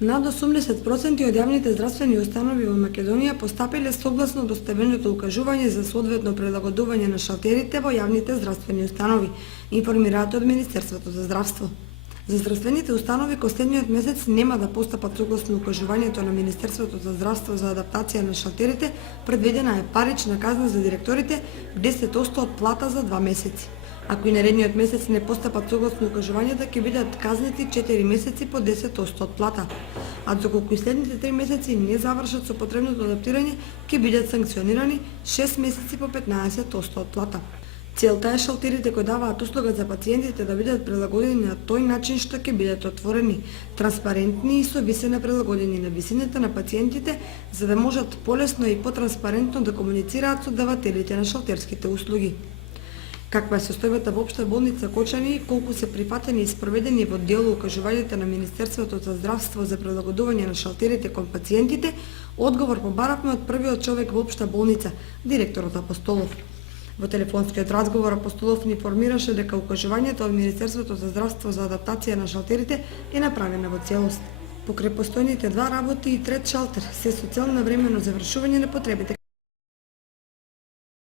Над 80% од јавните здравствени установи во Македонија постапиле согласно доставеното укажување за соодветно прилагодување на шалтерите во јавните здравствени установи, информираат од Министерството за здравство. За здравствените установи кој следниот месец нема да постапат согласно укажувањето на Министерството за здравство за адаптација на шалтерите, предвидена е парична казна за директорите 10% од плата за 2 месеци. Ако и наредниот месец не постапат согласно укажувањата, ќе бидат казнети 4 месеци по 10% од плата. А доколку и следните 3 месеци не завршат со потребното адаптирање, ќе бидат санкционирани 6 месеци по 15% од плата. Целта е шалтерите кои даваат услуга за пациентите да бидат прилагодени на тој начин што ќе бидат отворени, транспарентни и со висина прилагодени на висината на пациентите, за да можат полесно и потранспарентно да комуницираат со давателите на шалтерските услуги. Каква е состојбата во Општа болница Кочани, колку се прифатени и спроведени во дело укажувањата на Министерството за здравство за прилагодување на шалтерите кон пациентите, одговор побаравме од првиот човек во Општа болница, директорот Апостолов. Во телефонскиот разговор Апостолов ни информираше дека укажувањето од Министерството за здравство за адаптација на шалтерите е направена во целост. Покрај постојните 2 работи и трет шалтер се со цел на времено завршување на потребите